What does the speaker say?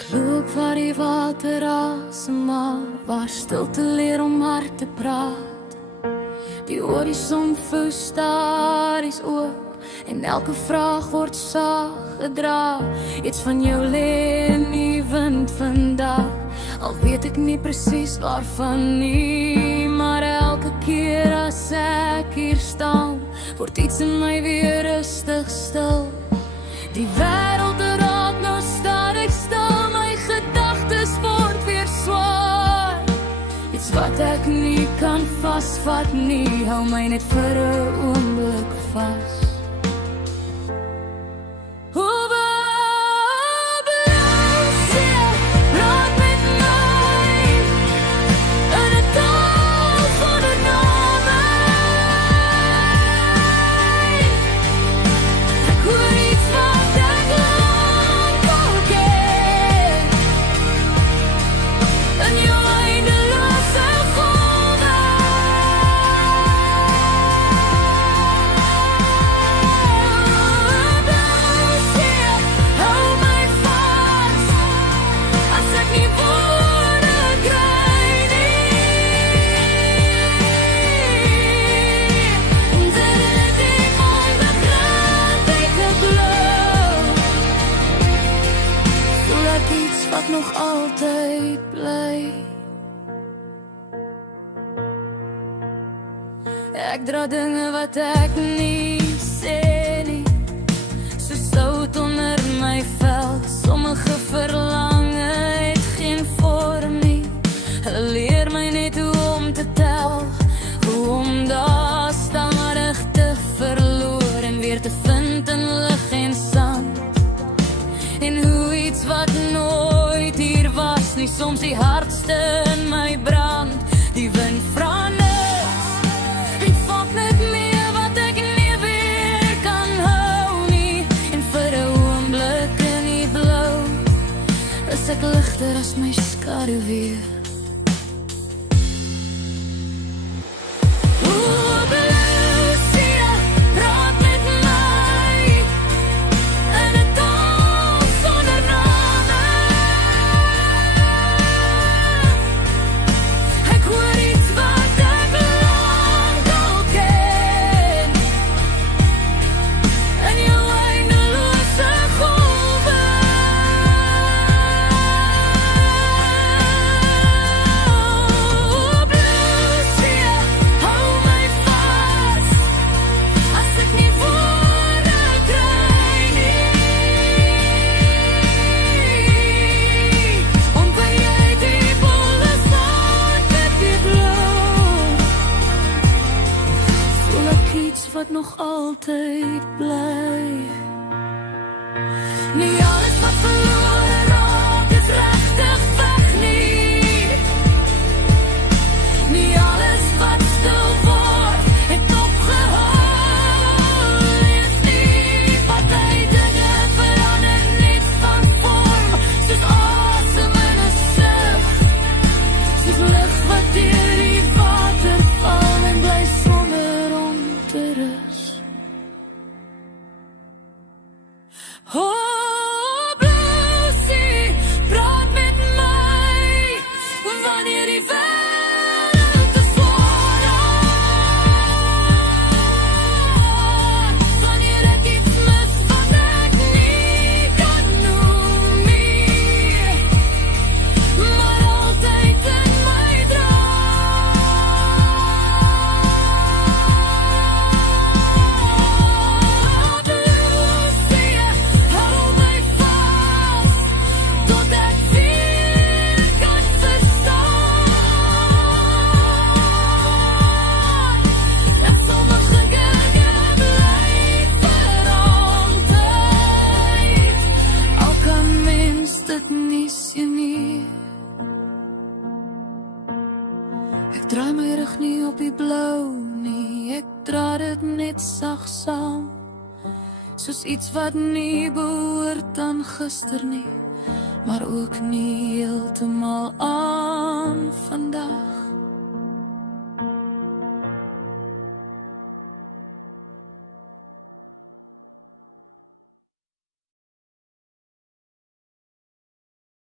Ek loop waar die water asemhaal, waar stilte leer om hard te praat. Die horizon vloei staries oop en elke vraag word saag gedra. Iets van jou lê in die wind vandag, al weet ek nie presies waarvan nie. Maar elke keer as ek hier staan, word iets in my weer rustig stil. Die wêreld raak nou stadig stil, my gedagtes word weer swaar. Iets wat ek nie kan vasvat nie, hou my net vir 'n oomblik vas. Nog altyd bly. Ek dra dinge wat ek nie sê nie, so sout onder my vel. Sommige verlange het geen vorm nie, hulle leer my net hoe om te tel, hoe om daar staan maar reg te verloor en weer te vind in lig en sand. En hoe iets wat nooit hier was nie, soms die hardste in my brand. Die wind vra niks en vang net meer wat ek nie weer kan hou nie. En vir 'n oomblik in die blou is ek ligter as my skaduw weer. Wat nog altyd bly. Nie alles wat verlore raak is regtig weg nie. Nie alles wat stil word het opgehou. Leef nie, party dinge verander net van vorm, soos asem in 'n sug, soos lig wat deur die water val en bly sonder om te rus. Oh, Bluesie, praat met my wanneer die wêreld te swaar raak. Wanneer ek iets mis wat ek nie kan noem nie, maar altyd in my dra. Ek draai my rug nie op die blou nie, ek dra dit net sagsaam, soos iets wat nie behoort aan gister nie, maar ook nie heeltemal aan vandag.